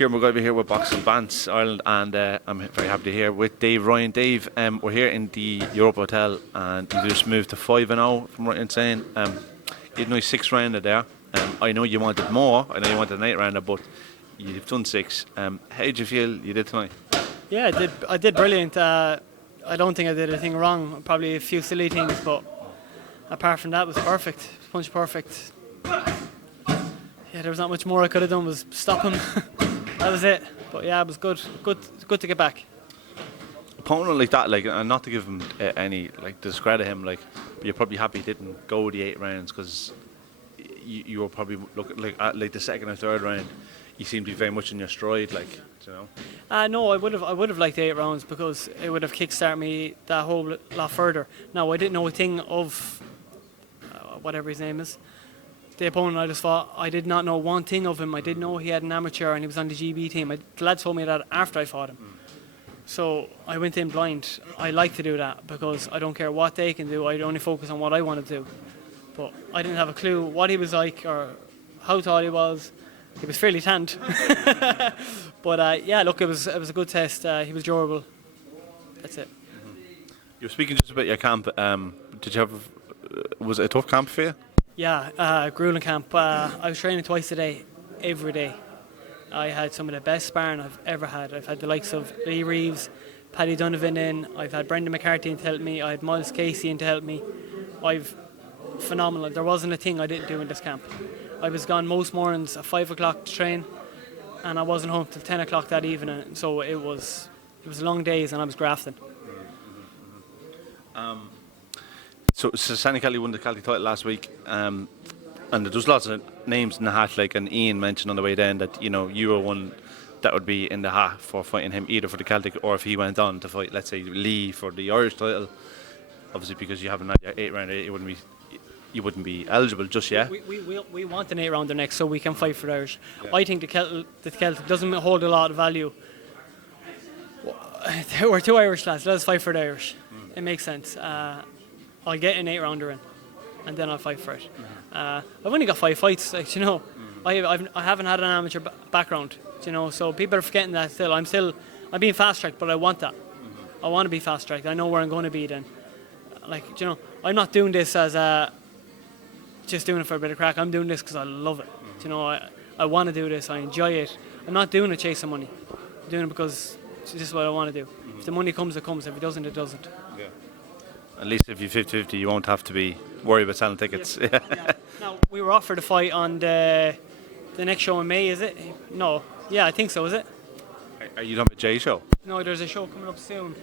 Kieran McGivey here with Boxing Bants Ireland, and I'm very happy to be here with Dave Ryan. Dave, we're here in the Europa Hotel, and you just moved to 5-0, if I'm right in saying. You had a nice 6-rounder there. I know you wanted more. I know you wanted an 8-rounder, but you've done 6. How did you feel you did tonight? Yeah, I did. I did brilliant. I don't think I did anything wrong. Probably a few silly things, but apart from that, it was perfect. Punch perfect. Yeah, there was not much more I could have done. Was stop him. That was it. But yeah, it was good. Good to get back. Opponent like that, and not to give him any discredit him, but you're probably happy he didn't go the 8 rounds, because you were probably looking at the second or third round. You seem to be very much in your stride, No, I would have liked 8 rounds, because it would have kickstarted me that whole lot further. Now, I didn't know a thing of whatever his name is. The opponent, I just thought, I did not know one thing of him. I didn't know he had an amateur and he was on the GB team. The lads told me that after I fought him. So I went in blind. I like to do that, because I don't care what they can do. I only focus on what I want to do. But I didn't have a clue what he was like or how tall he was. He was fairly tanned. But yeah, look, it was a good test. He was durable. That's it. You were speaking just about your camp. Did you have? Was it a tough camp for you? Yeah, grueling camp. I was training twice a day, every day. I had some of the best sparring I've ever had. I've had the likes of Lee Reeves, Paddy Donovan in. I've had Brendan McCarthy in to help me. I had Miles Casey in to help me. Phenomenal. There wasn't a thing I didn't do in this camp. I was gone most mornings at 5 o'clock to train, and I wasn't home till 10 o'clock that evening. So it was long days, and I was grafting. So Sanny Kelly won the Celtic title last week, and there's lots of names in the hat, and Ian mentioned on the way down that you were one that would be in the hat for fighting him, either for the Celtic or if he went on to fight, let's say, Lee for the Irish title. Obviously, because you haven't had your 8-rounder, you wouldn't be eligible just yet. We want an 8-rounder next, so we can fight for the Irish. Yeah. I think the Celtic doesn't hold a lot of value. We're 2 Irish lads. Let's fight for the Irish. It makes sense. I'll get an 8-rounder in, and then I'll fight for it. I've only got 5 fights, I haven't had an amateur background, so people are forgetting that still. I'm being fast-tracked, but I want that. I want to be fast-tracked. I know where I'm going to be then. I'm not doing this as just doing it for a bit of crack. I'm doing this because I love it. I want to do this. I enjoy it. I'm not doing it chasing money. I'm doing it because it's just what I want to do. If the money comes, it comes. If it doesn't, it doesn't. Yeah. At least if you're 50-50, you won't have to be worried about selling tickets. Yeah. Now, we were offered a fight on the next show in May, is it? No. Yeah, I think so, is it? Are you done with Jay's show? No, there's a show coming up soon.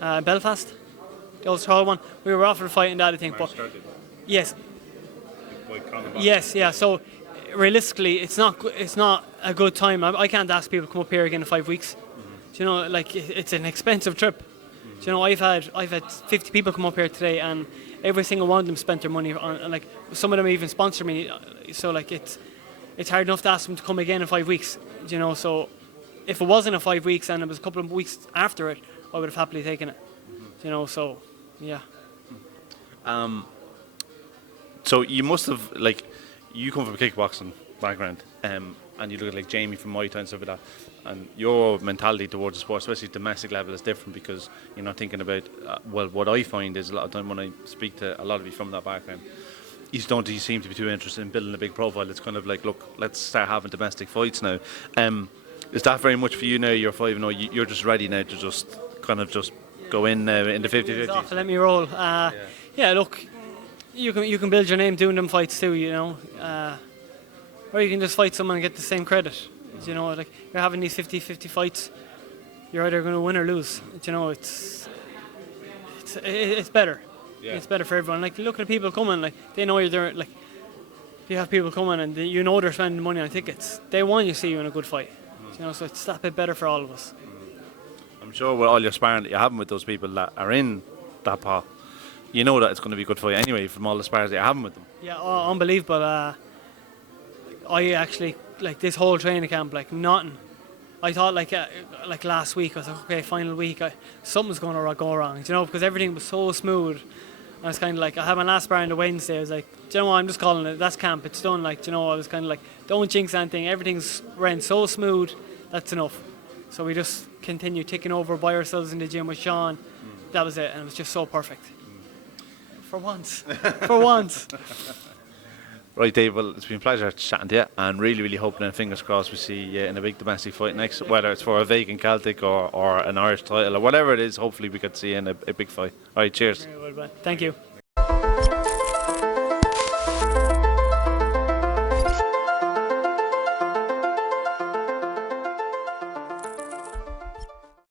Belfast. The old tall one. We were offered a fight in that, I think. But yes. Yes, yeah. So realistically, it's not a good time. I can't ask people to come up here again in 5 weeks. It's an expensive trip. I've had 50 people come up here today, and every single one of them spent their money on. Some of them even sponsor me. So it's hard enough to ask them to come again in 5 weeks. So if it wasn't in 5 weeks and it was a couple of weeks after it, I would have happily taken it. So yeah. So you must have you come from a kickboxing background, and you look at Jamie from Muay Thai and stuff like that, and your mentality towards the sport, especially domestic level, is different, because you're not thinking about what I find is a lot of time when I speak to a lot of you from that background, you don't seem to be too interested in building a big profile. It's kind of look, let's start having domestic fights now. Is that very much for you now? You're 5-0. You're just ready now to just go in the 50-50. Let me roll. Yeah, look, you can build your name doing them fights too, or you can just fight someone and get the same credit. You're having these 50-50 fights, you're either going to win or lose. It's better. Yeah. It's better for everyone. Look at the people coming. They know you're there. You have people coming and they're spending money on tickets. They want you to see you in a good fight. So it's that bit better for all of us. I'm sure with all your sparring that you're having with those people that are in that pot, that it's going to be good for you anyway, from all the spars that you're having with them. Yeah, unbelievable. I actually, this whole training camp, nothing. I thought last week, I was okay, final week, something's going to go wrong, because everything was so smooth. I was kind of I had my last spar on the Wednesday. I was I'm just calling it. That's camp. It's done. I was kind of don't jinx anything. Everything's ran so smooth. that's enough. So we just continued ticking over by ourselves in the gym with Sean. That was it, and it was just so perfect. For once. For once. Right, Dave, well, it's been a pleasure chatting to you, and really, really hoping and fingers crossed we see you in a big domestic fight next, whether it's for a vacant Celtic or an Irish title or whatever it is. Hopefully we could see you in a big fight. All right, cheers. Very well, man. Thank you.